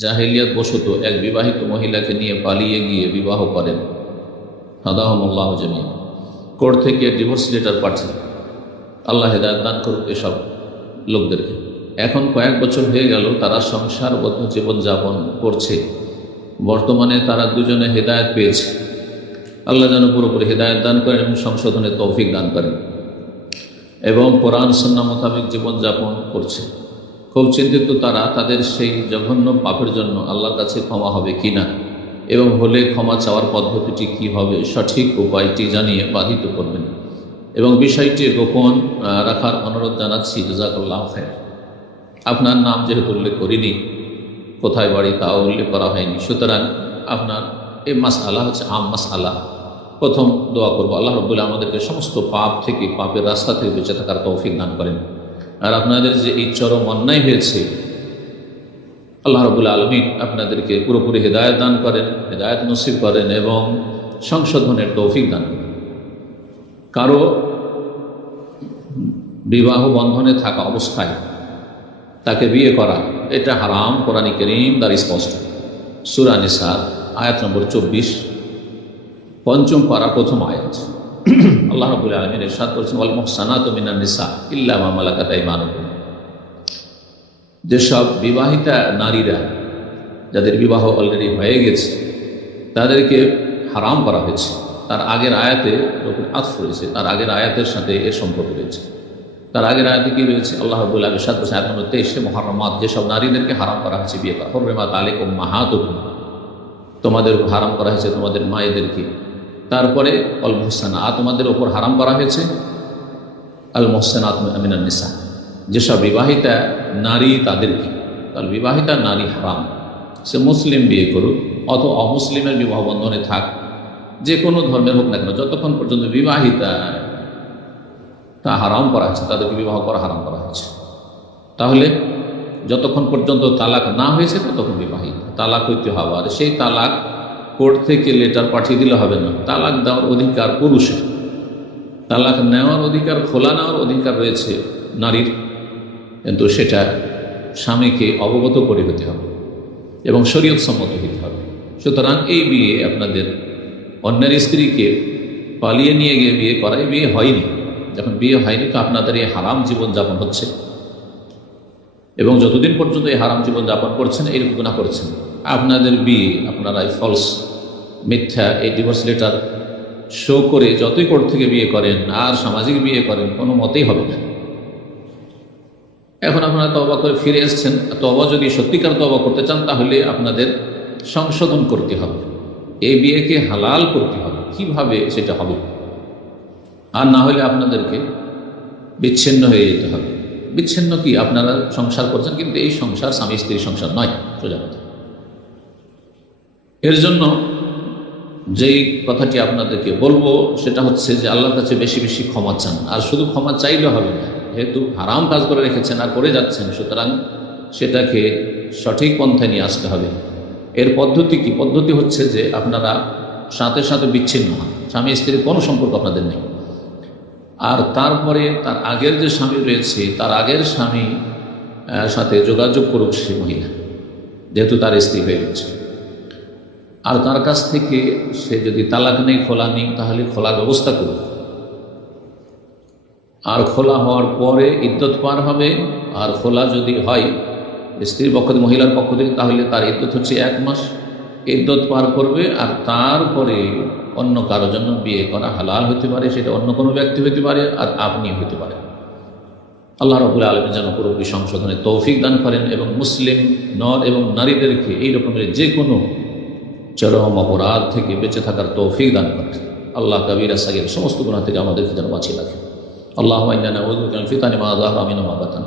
জাহেলিয়াত বশত এক বিবাহিত মহিলাকে নিয়ে পালিয়ে গিয়ে বিবাহ করেন। হাদাহমুল্লাহ জমিয়া। কোর্ট থেকে ডিভোর্স লেটার পাঠিয়ে আল্লাহ হেদায়ত দান করুক এসব লোকদেরকে। এখন কয়েক বছর হয়ে গেল তারা সংসারবদ্ধ জীবনযাপন করছে। বর্তমানে তারা দুজনে হেদায়ত পেয়েছে। আল্লাহ যেন পুরোপুরি হেদায়ত দান করেন এবং সংশোধনের তৌফিক দান করেন। এবং কোরআন সন্না মোতাবেক জীবনযাপন করছে। খুব চিন্তিত তারা তাদের সেই জঘন্য পাপের জন্য আল্লাহর কাছে ক্ষমা হবে কি না এবং হলে ক্ষমা চাওয়ার পদ্ধতিটি কি হবে? সঠিক উপায়টি জানিয়ে বাধিত করবেন। এবং বিষয়টি গোপন রাখার অনুরোধ জানাচ্ছি। জাজাকাল্লাহ খায় আপনার নাম যেহেতু উল্লেখ করিনি, কোথায় বাড়ি তাও উল্লেখ করা হয়নি। সুতরাং আপনার এই মাস আলা হচ্ছে আম মাস আলা প্রথম দোয়া করব, আল্লাহ রবুল্লাহ আমাদেরকে সমস্ত পাপ থেকে, পাপের রাস্তা থেকে বেঁচে থাকার তৌফিক দান করেন। আর আপনাদের যে এই চরম অন্যায় হয়েছে, আল্লাহ রবুল্লা আলমিন আপনাদেরকে পুরোপুরি হেদায়ত দান করেন, হেদায়ত নসিব করেন এবং সংশোধনের তৌফিক দান করেন। কারও বিবাহ বন্ধনে থাকা অবস্থায় তাকে বিয়ে করা, এটা হারাম, কোরআন করিম দ্বারা স্পষ্ট। সুরা নিসার আয়াত নম্বর চব্বিশ, পঞ্চম পারা প্রথম আয়াত। আল্লাহ রবুল্লা আলমিন করেছেন, ওয়াল মোহসানাত মিনান নিসা ইল্লা মামালাকাতাই মানব যেসব বিবাহিতা নারীরা, যাদের বিবাহ অলরেডি হয়ে গেছে, তাদেরকে হারাম করা হয়েছে। তার আগের আয়াতে আত রয়েছে, তার আগের আয়াতের সাথে এর সম্পর্ক রয়েছে। তার আগের আয়াতে কি রয়েছে? আল্লাহ রবুল্লাহ সাদ বছর আয়াত নম্বর তেইশে মহারমাত যেসব নারীদেরকে হারাম করা হয়েছে, বিয়ে করা হরমেমা তালেক ও মাহাতুকুম। তোমাদের হারাম করা হয়েছে, তোমাদের মায়েদেরকে। তারপরে অল মোহসানা তোমাদের ওপর হারাম করা হয়েছে। আল মোহসানাত আমিনান নিসা, যেসব বিবাহিতা নারী তাদেরকে, তার বিবাহিতা নারী হারাম। সে মুসলিম বিয়ে করুক অত অমুসলিমের বিবাহ বন্ধনে থাক, যে কোনো ধর্মের হোক না কেন, যতক্ষণ পর্যন্ত বিবাহিতা তা হারাম করা হয়েছে, তাদেরকে বিবাহ করা হারাম করা হয়েছে। তাহলে যতক্ষণ পর্যন্ত তালাক না হয়েছে, ততক্ষণ বিবাহিত। তালাক হইতে হবে আর সেই তালাক কোর্ট থেকে লেটার পাঠিয়ে দিলে হবে না। তালাক দেওয়ার অধিকার পুরুষের। তালাক নেওয়ার অধিকার, খোলা নেওয়ার অধিকার রয়েছে নারীর। কিন্তু সেটা স্বামীকে অবগত করে হতে হবে এবং শরীয়ত সম্মত হতে হবে। সুতরাং এই বিয়ে আপনাদের অন্যের স্ত্রীকে পালিয়ে নিয়ে গিয়ে বিয়ে করাই বিয়ে হয়নি। যখন বিয়ে হয়নি তো আপনাদের এই হারাম জীবনযাপন হচ্ছে। এবং যতদিন পর্যন্ত এই হারাম জীবনযাপন করছেন এই গুণা করছেন। আপনাদের বিয়ে আপনারা ফলস মিথ্যা, এই ডিভোর্স লেটার শো করে যতই কোর্ট থেকে বিয়ে করেন আর সামাজিক বিয়ে করেন, কোনো মতেই হবে না। এখন আপনারা তবা করে ফিরে এসছেন। তবা যদি সত্যিকার তবা করতে চান, তাহলে আপনাদের সংশোধন করতে হবে। এই বিয়েকে হালাল করতে হবে। কীভাবে সেটা হবে? আর না হলে আপনাদেরকে বিচ্ছিন্ন হয়ে যেতে হবে। বিচ্ছিন্ন কি? আপনারা সংসার করছেন, কিন্তু এই সংসার স্বামী স্ত্রীর সংসার নয়। সোজা কথা। এর জন্য যেই কথাটি আপনাদেরকে বলব, সেটা হচ্ছে যে আল্লাহর কাছে বেশি বেশি ক্ষমা চান। আর শুধু ক্ষমা চাইলে হবে না, যেহেতু হারাম কাজ করে রেখেছেন আর করে যাচ্ছেন, সুতরাং সেটাকে সঠিক পন্থায় নিয়ে আসতে হবে। এর পদ্ধতি কি? পদ্ধতি হচ্ছে যে আপনারা সাথে সাথে বিচ্ছিন্ন হন। স্বামী স্ত্রীর কোনো সম্পর্ক আপনাদের নেই। আর তারপরে তার আগের যে স্বামী রয়েছে, তার আগের স্বামী সাথে যোগাযোগ করুক সে মহিলা, যেহেতু তার স্ত্রী হয়ে গেছে। আর তার কাছ থেকে সে যদি তালাক নেই খোলা নেই, তাহলে খোলার ব্যবস্থা করুক আর খোলা হওয়ার পরে ইদ্যত পার হবে, আর খোলা যদি হয়, স্ত্রীর পক্ষ থেকে, মহিলার পক্ষ থেকে, তাহলে তার ইদ্যত হচ্ছে এক মাস। ইদ্যত পার করবে, আর তারপরে অন্য কারোর জন্য বিয়ে করা হালাল হতে পারে, সেটা অন্য কোনো ব্যক্তি হতে পারে, আর আপনি হতে পারে আল্লাহ রবুল আলমী যেন পুরোপুরি সংশোধনে তৌফিক দান করেন, এবং মুসলিম নর এবং নারীদেরকে এই রকমের যে কোনো চরম অপরাধ থেকে বেঁচে থাকার তৌফিক দান করেন আল্লাহ কবিরা সাগের সমস্ত গুণা থেকে আমাদেরকে যেন বাঁচিয়ে রাখেন আল্লাহ ফিতানি মা আমিন মা বাতান